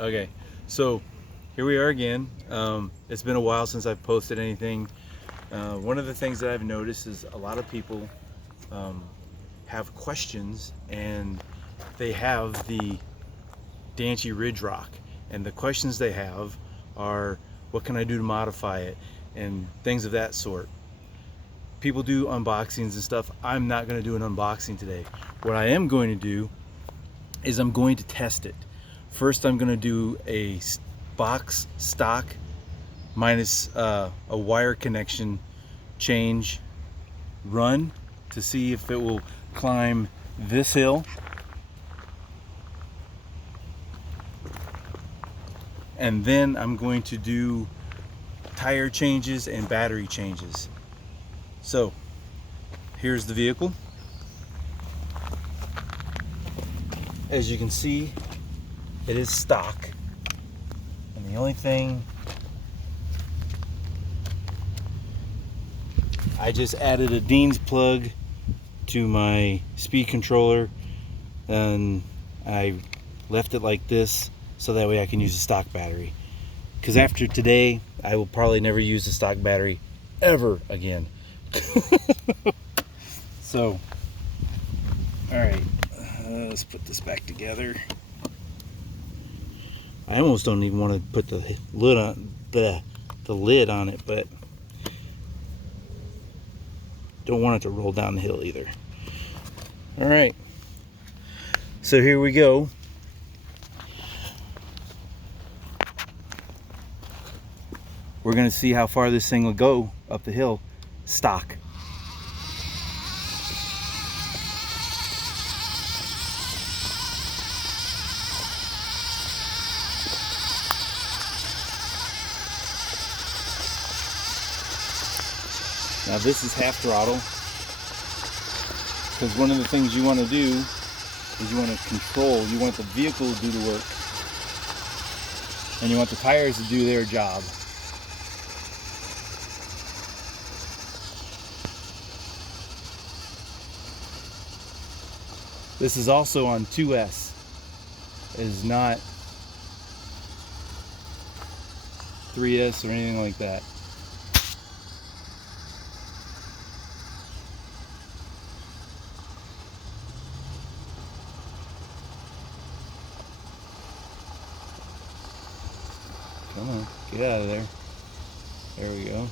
Okay, so here we are again. It's been a while since I've posted anything. One of the things that I've noticed is a lot of people um, have questions, and they have the Danchee Ridgerock, and the questions they have are, what can I do to modify it, and things of that sort. People do unboxings and stuff. I'm not going to do an unboxing today. What I am going to do is I'm going to test it. First, I'm going to do a box stock minus a wire connection change run to see if it will climb this hill, and then I'm going to do tire changes and battery changes. So here's the vehicle. As you can see, it is stock, and the only thing, I just added a Dean's plug to my speed controller, and I left it like this so that way I can use a stock battery, because after today I will probably never use the stock battery ever again. So alright, let's put this back together. I almost don't even want to put the lid on it, but don't want it to roll down the hill either. All right, so here we go. We're gonna see how far this thing will go up the hill stock. Now this is half throttle, because one of the things you want to do is you want to control, you want the vehicle to do the work, and you want the tires to do their job. This is also on 2S. It is not 3S or anything like that. Come on, get out of there. There we go.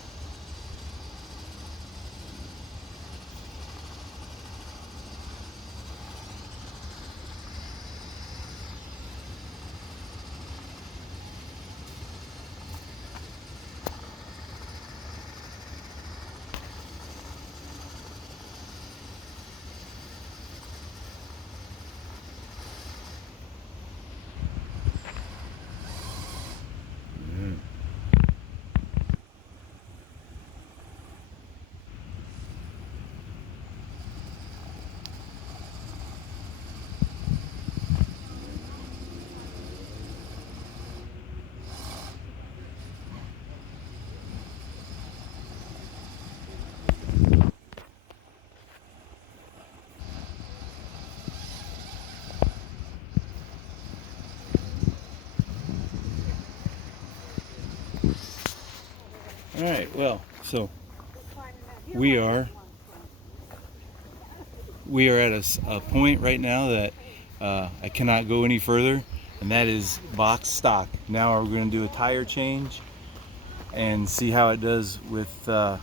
All right, well, so we are at a point right now that I cannot go any further, and that is box stock. Now we're going to do a tire change and see how it does with the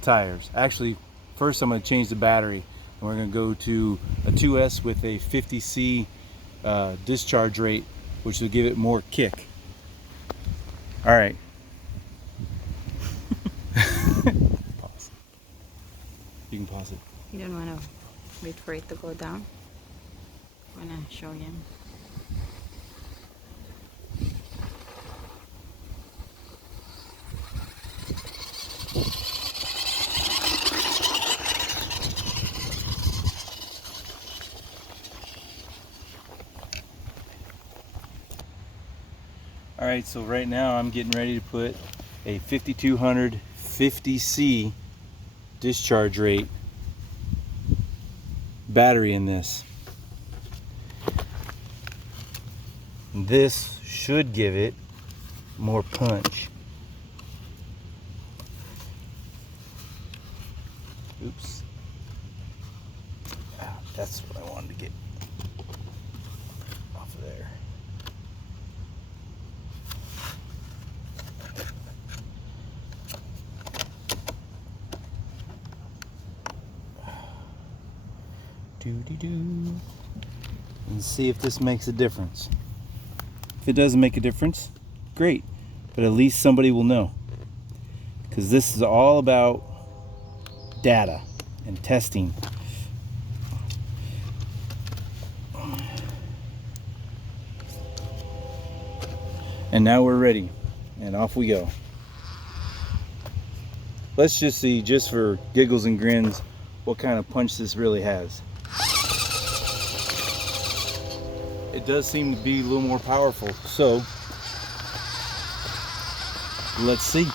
tires. Actually, first I'm going to change the battery, and we're going to go to a 2S with a 50C discharge rate, which will give it more kick. All right. Pause. You can pause it. You don't want to wait for it to go down? I'm gonna show you. All right, so right now I'm getting ready to put a 5200 50C discharge rate battery in this. This should give it more punch. Oops. Ah, that's what I wanted to get off of there. Doo-dee-doo. And see if this makes a difference. If it doesn't make a difference, great. But at least somebody will know. Because this is all about data and testing. And now we're ready. And off we go. Let's just see, just for giggles and grins, what kind of punch this really has. It does seem to be a little more powerful, so let's see.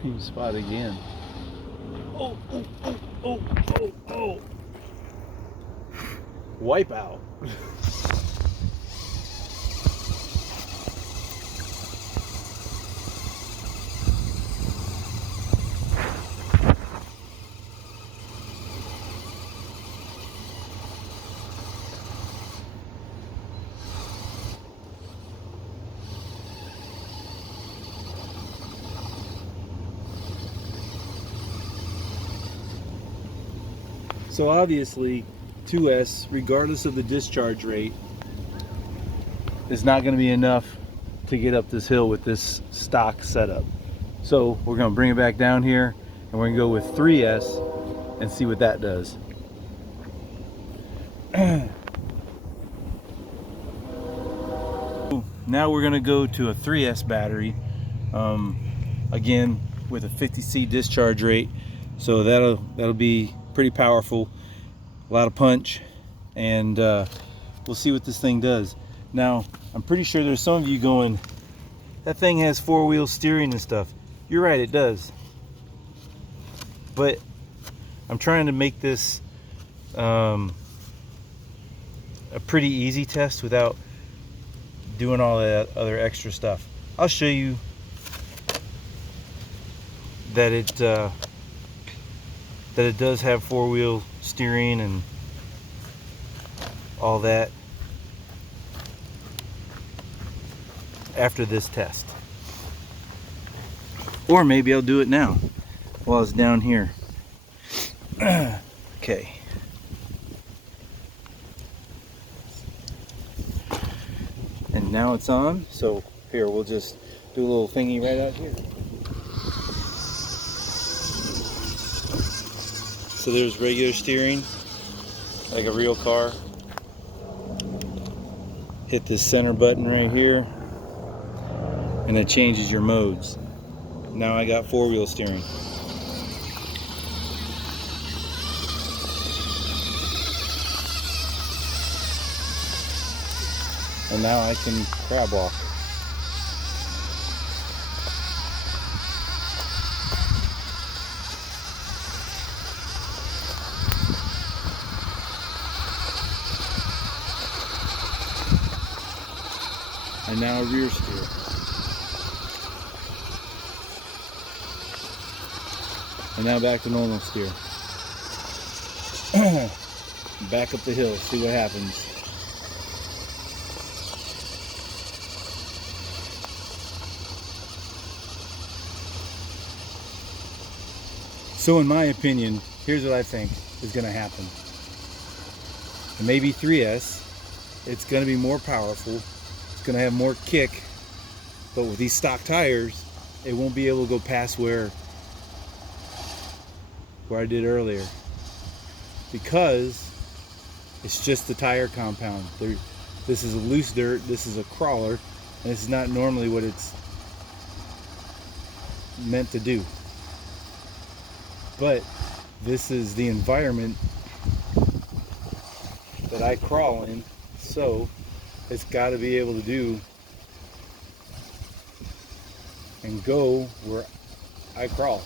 Same spot again. Oh, oh, oh, oh, oh, oh. Wipe out. So obviously 2S, regardless of the discharge rate, is not going to be enough to get up this hill with this stock setup. So we're going to bring it back down here and we're going to go with 3S and see what that does. Now we're going to go to a 3S battery, again with a 50C discharge rate, so that'll be pretty powerful, a lot of punch, and we'll see what this thing does. Now I'm pretty sure there's some of you going, that thing has four-wheel steering and stuff. You're right, it does, but I'm trying to make this a pretty easy test without doing all that other extra stuff. I'll show you that it does have four-wheel steering and all that after this test. Or maybe I'll do it now while it's down here. Okay. And now it's on, so here we'll just do a little thingy right out here. So there's regular steering, like a real car. Hit this center button right here, and it changes your modes. Now I got four-wheel steering. And now I can crab walk. And now rear steer. And now back to normal steer. Back up the hill, see what happens. So in my opinion, here's what I think is going to happen. It may be 3S. It's going to be more powerful. It's going to have more kick. But with these stock tires, it won't be able to go past where I did earlier. Because it's just the tire compound. This is a loose dirt, this is a crawler, and this is not normally what it's meant to do. But this is the environment that I crawl in, so it's got to be able to do and go where I crawl.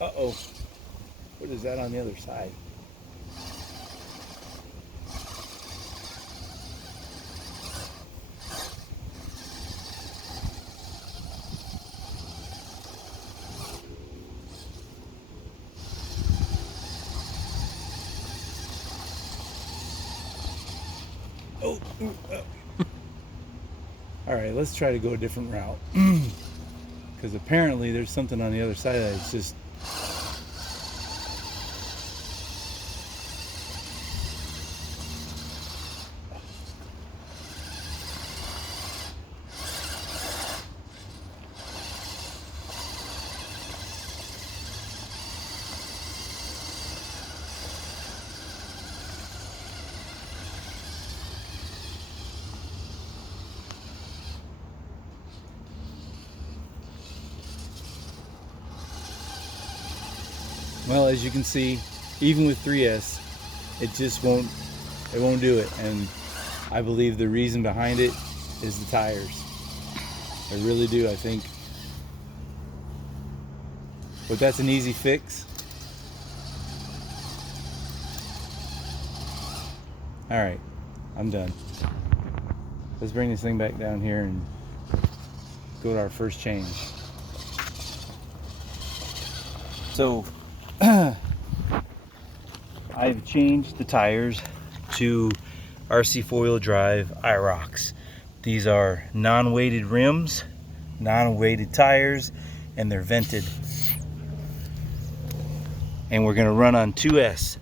Uh-oh. What is that on the other side? Oh. All right, let's try to go a different route. Because apparently there's something on the other side that's just... Well, as you can see, even with 3S, it just won't do it. And I believe the reason behind it is the tires. I really do, I think. But that's an easy fix. All right, I'm done. Let's bring this thing back down here and go to our first change. So, I've changed the tires to RC four-wheel drive IROCs. These are non-weighted rims, non-weighted tires, and they're vented. And we're gonna run on 2S,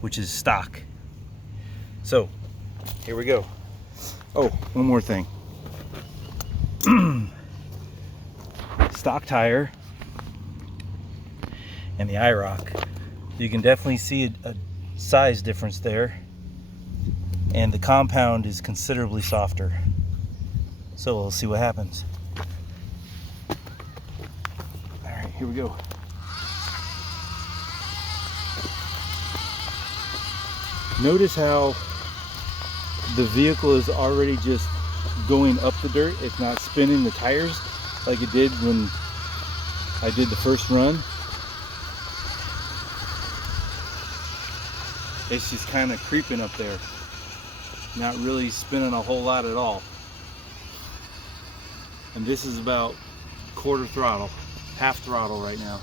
which is stock. So, here we go. Oh, one more thing. Stock tire and the IROC, you can definitely see a size difference there, and the compound is considerably softer. So we'll see what happens. All right, here we go. Notice how the vehicle is already just going up the dirt. It's not spinning the tires like it did when I did the first run. It's just kind of creeping up there, not really spinning a whole lot at all. And this is about quarter throttle, half throttle right now.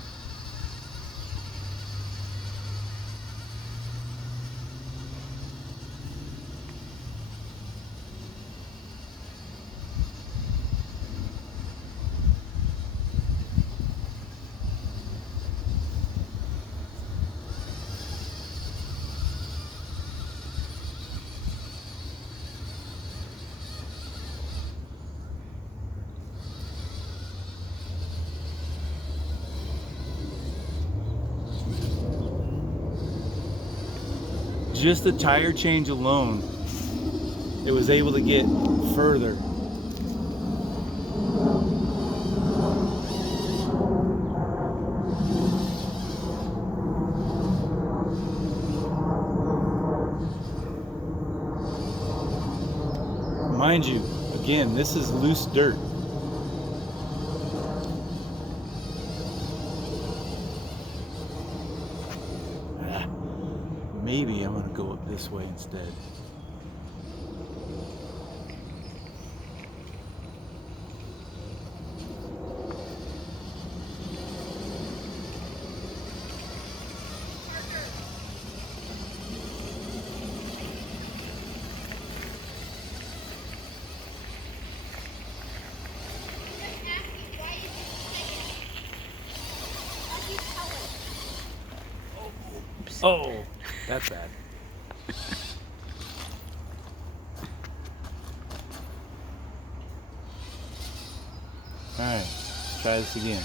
Just the tire change alone, it was able to get further. Mind you, again, this is loose dirt. Maybe I'm gonna go up this way instead. Oh, that's bad. Alright, let's try this again.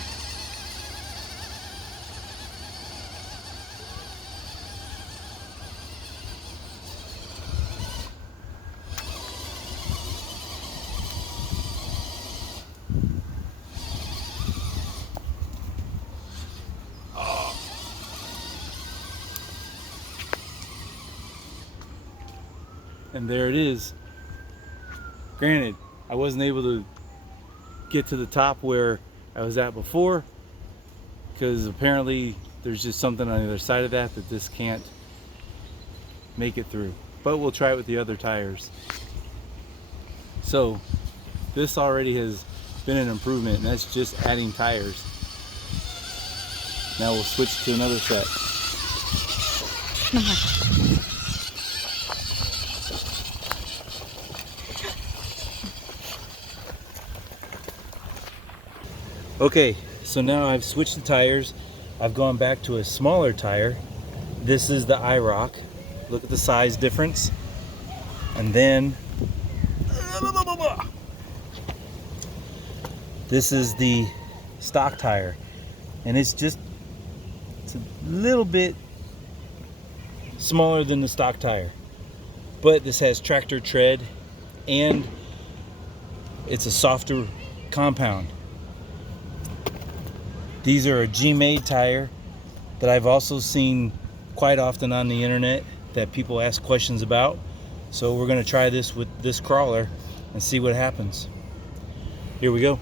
And there it is. Granted, I wasn't able to get to the top where I was at before, because apparently there's just something on the other side of that this can't make it through. But we'll try it with the other tires. So this already has been an improvement, and that's just adding tires. Now we'll switch to another set. Okay, so now I've switched the tires. I've gone back to a smaller tire. This is the IROC. Look at the size difference. And then this is the stock tire. And it's a little bit smaller than the stock tire. But this has tractor tread and it's a softer compound. These are a G-made tire that I've also seen quite often on the internet that people ask questions about. So we're going to try this with this crawler and see what happens. Here we go.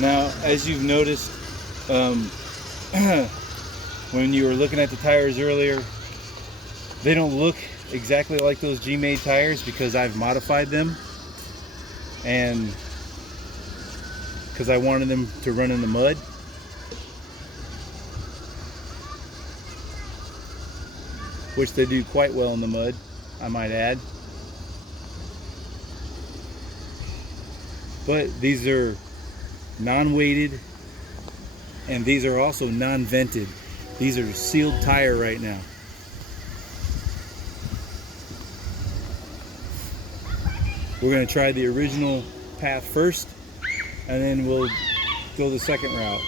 Now, as you've noticed, when you were looking at the tires earlier, they don't look exactly like those G-made tires because I've modified them, and because I wanted them to run in the mud. Which they do quite well in the mud, I might add. But these are non-weighted, and these are also non-vented. These are sealed tire right now. We're going to try the original path first, and then we'll go the second route.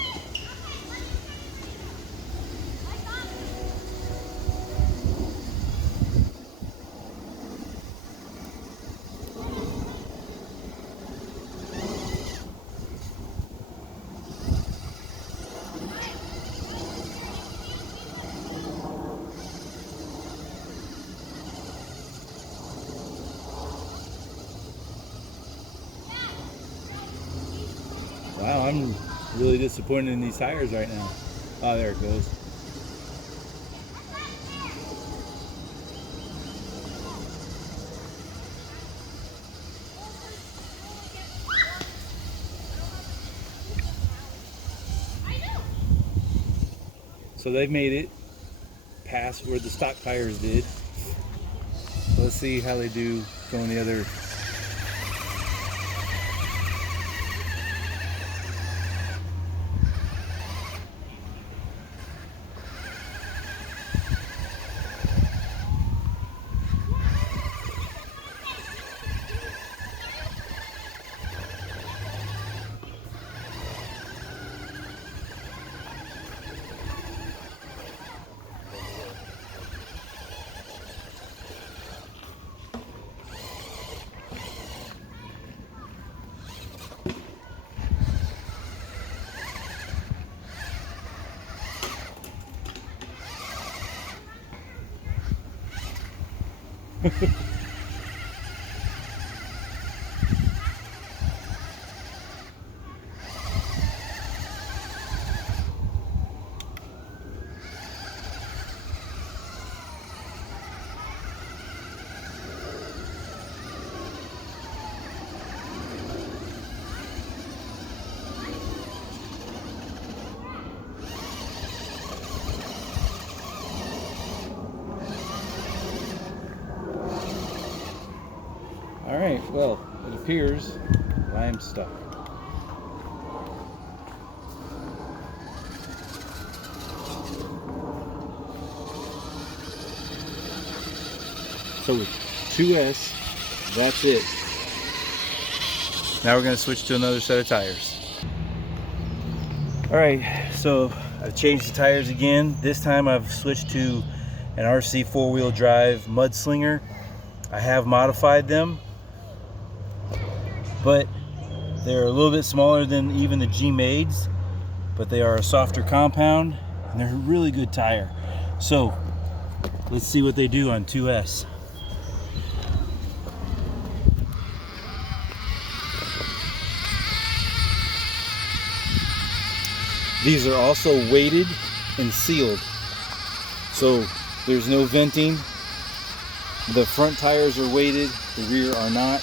Wow, I'm really disappointed in these tires right now. Oh, there it goes. So they've made it past where the stock tires did. So let's see how they do going the other. All right, well, it appears I am stuck. So with 2S, that's it. Now we're going to switch to another set of tires. All right, so I've changed the tires again. This time I've switched to an RC four-wheel drive Mudslinger. I have modified them, but they're a little bit smaller than even the G-Mades, but they are a softer compound and they're a really good tire. So let's see what they do on 2S. These are also weighted and sealed, so there's no venting. The front tires are weighted, the rear are not.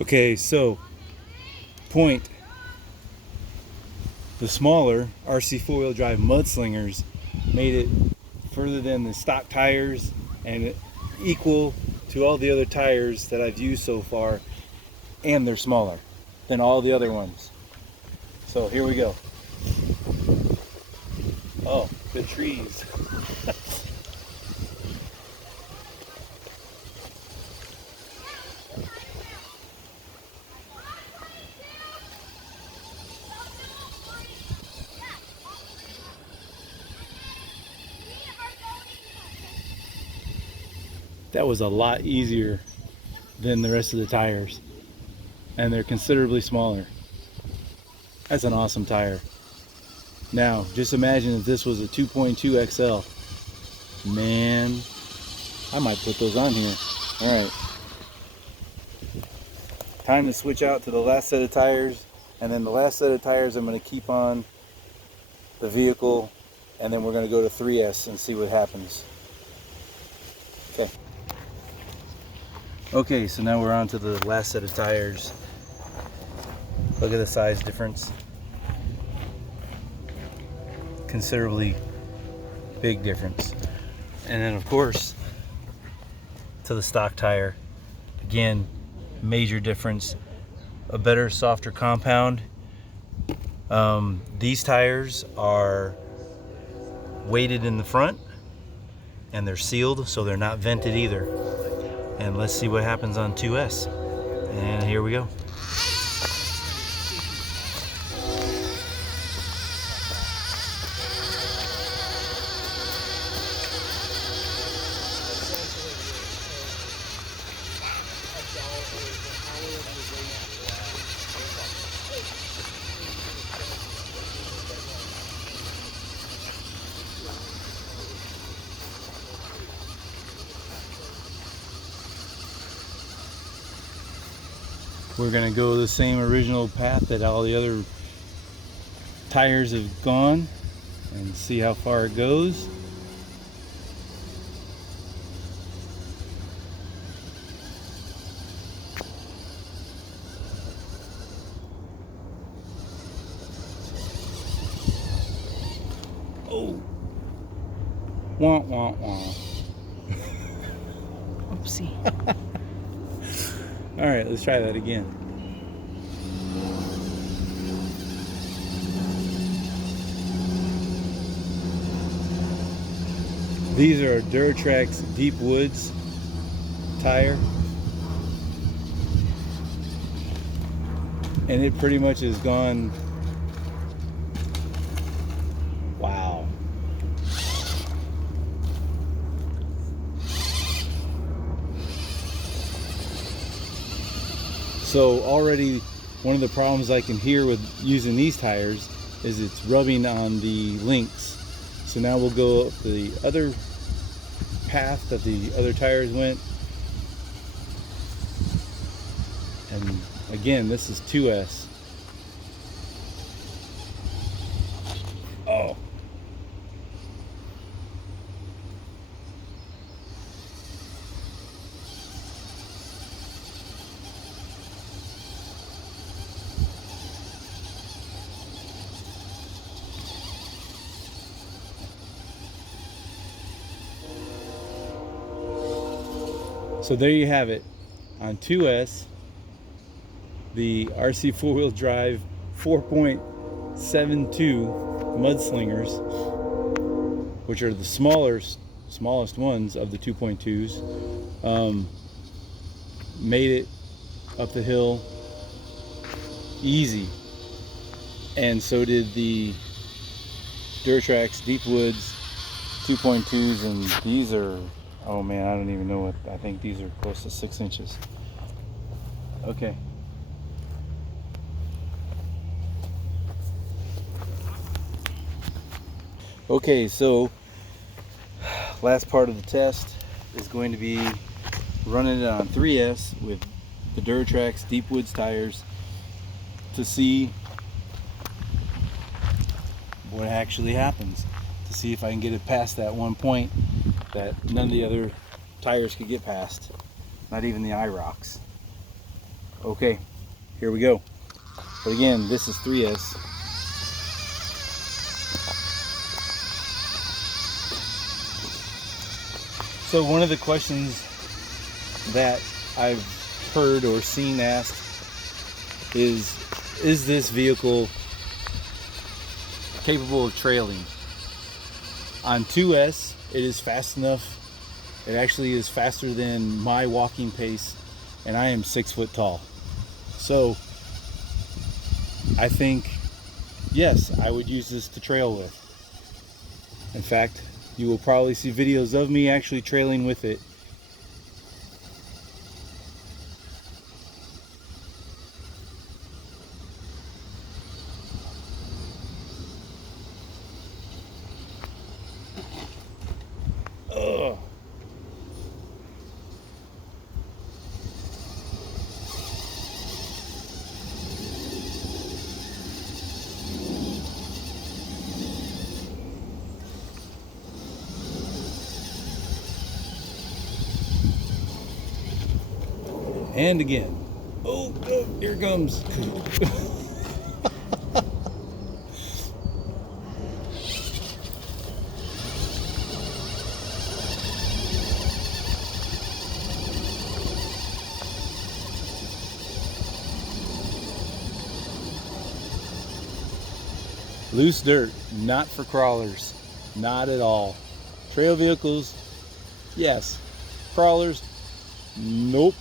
Okay, so point, the smaller RC four-wheel drive Mudslingers made it further than the stock tires and equal to all the other tires that I've used so far, and they're smaller than all the other ones. So here we go. Oh, the trees. That was a lot easier than the rest of the tires, and they're considerably smaller. That's an awesome tire. Now just imagine if this was a 2.2 XL. Man, I might put those on here. All right, time to switch out to the last set of tires, and then the last set of tires I'm going to keep on the vehicle, and then we're going to go to 3S and see what happens. Okay. Okay, so now we're on to the last set of tires. Look at the size difference. Considerably big difference. And then of course, to the stock tire. Again, major difference. A better, softer compound. These tires are weighted in the front and they're sealed, so they're not vented either. And let's see what happens on 2S. And here we go. We're gonna go the same original path that all the other tires have gone and see how far it goes. Oh, wah wah wah. Oopsie. All right, let's try that again. These are Duratrax Deep Woods tire, and it pretty much is gone. Wow. So already one of the problems I can hear with using these tires is it's rubbing on the links. So now we'll go up the other path that the other tires went. And again, this is 2S. Oh. So there you have it. On 2S, the RC four-wheel drive 4.72 mudslingers, which are the smallest ones of the 2.2s, made it up the hill easy. And so did the Duratrax Deep Woods 2.2s, and these are, oh man, I don't even know what, I think these are close to 6 inches. Okay. Okay, so last part of the test is going to be running it on 3S with the Duratrax Deep Woods tires to see what actually happens, to see if I can get it past that one point that none of the other tires could get past, not even the IROCs. Okay, here we go. But again, this is 3S. So one of the questions that I've heard or seen asked is this vehicle capable of trailing? On 2S, it is fast enough. It actually is faster than my walking pace, and I am 6 foot tall. So I think, yes, I would use this to trail with. In fact, you will probably see videos of me actually trailing with it. Ugh. And again. Oh, oh, here it comes. Loose dirt, not for crawlers, not at all. Trail vehicles, yes. Crawlers, nope.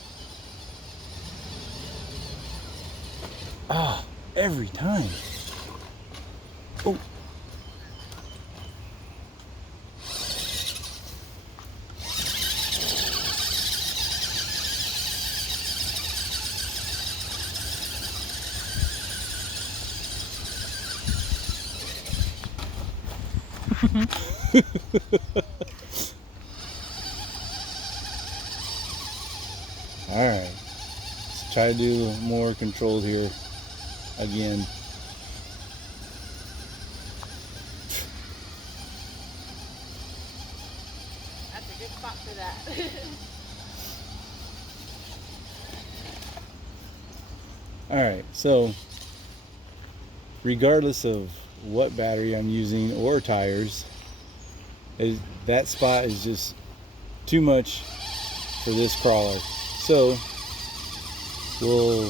Ah, every time. Oh. All right, let's try to do more controlled here again. Alright, so regardless of what battery I'm using or tires, that spot is just too much for this crawler. So we'll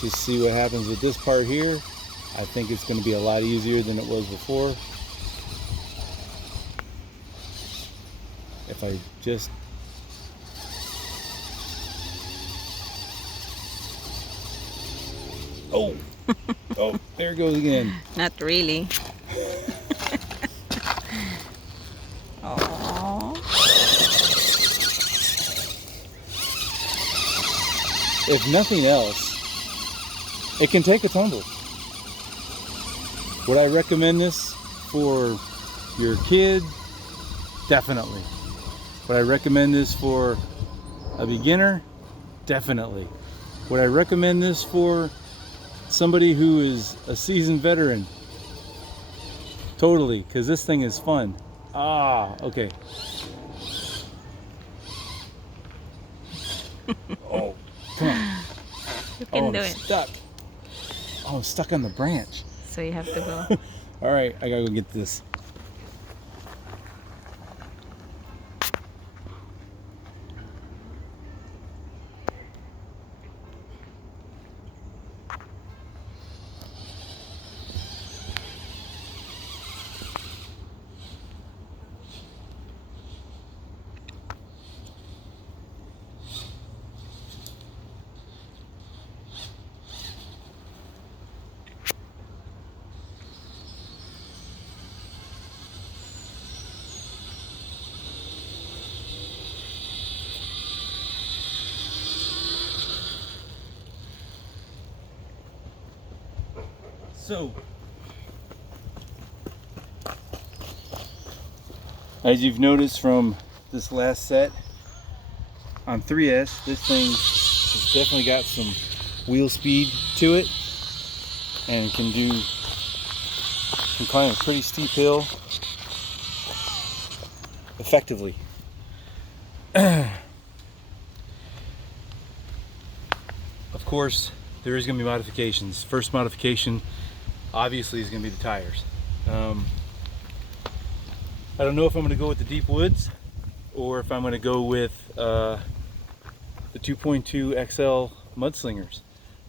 just see what happens with this part here. I think it's going to be a lot easier than it was before. If I just oh there it goes again. Not really. Oh. If nothing else, it can take a tumble. Would I recommend this for your kid? Definitely. Would I recommend this for a beginner? Definitely. Would I recommend this for somebody who is a seasoned veteran? Totally, because this thing is fun. Okay. Oh, come on. You can do I'm it. stuck. Oh, I'm stuck on the branch. So you have to go. All right, I gotta go get this. So, as you've noticed from this last set on 3S, this thing has definitely got some wheel speed to it and can climb a pretty steep hill effectively. Of course, there is going to be modifications. First modification obviously is going to be the tires. I don't know if I'm going to go with the deep woods or if I'm going to go with the 2.2 XL mudslingers.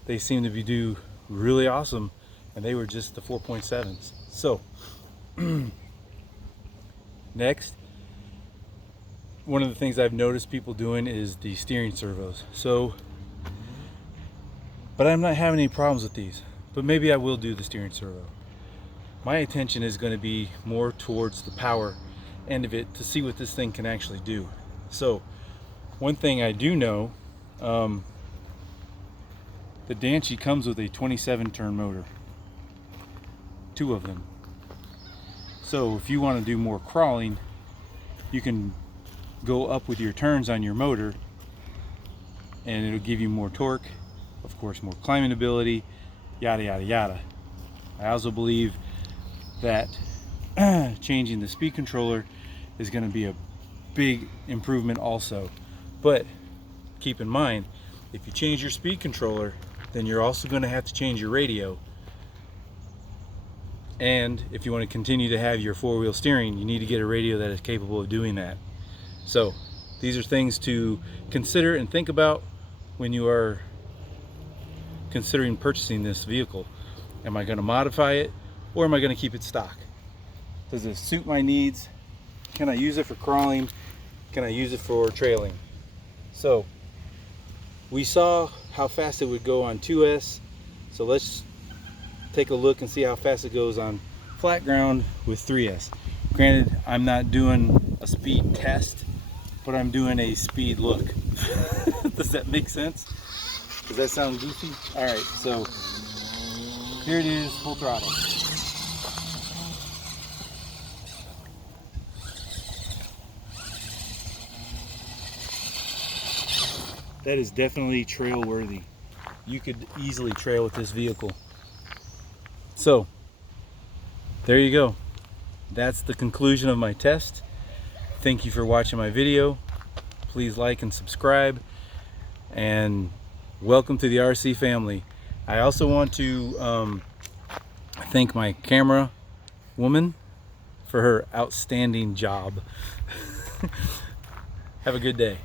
They seem to do really awesome, and they were just the 4.7s. So next, one of the things I've noticed people doing is the steering servos. But I'm not having any problems with these. But maybe I will do the steering servo. My attention is going to be more towards the power end of it to see what this thing can actually do. So one thing I do know, the Danchee comes with a 27 turn motor, 2 of them. So if you want to do more crawling, you can go up with your turns on your motor and it'll give you more torque, of course more climbing ability, yada yada yada. I also believe that changing the speed controller is going to be a big improvement also. But keep in mind, if you change your speed controller, then you're also going to have to change your radio. And if you want to continue to have your 4-wheel steering, you need to get a radio that is capable of doing that. So these are things to consider and think about when you are considering purchasing this vehicle. Am I going to modify it or am I going to keep it stock? Does it suit my needs? Can I use it for crawling? Can I use it for trailing? So we saw how fast it would go on 2S, so let's take a look and see how fast it goes on flat ground with 3S. Granted, I'm not doing a speed test, but I'm doing a speed look. Does that make sense? Does that sound goofy? All right, so here it is, full throttle. That is definitely trail worthy. You could easily trail with this vehicle. So there you go. That's the conclusion of my test. Thank you for watching my video. please like and subscribe, and welcome to the RC family. I also want to thank my camera woman for her outstanding job. Have a good day.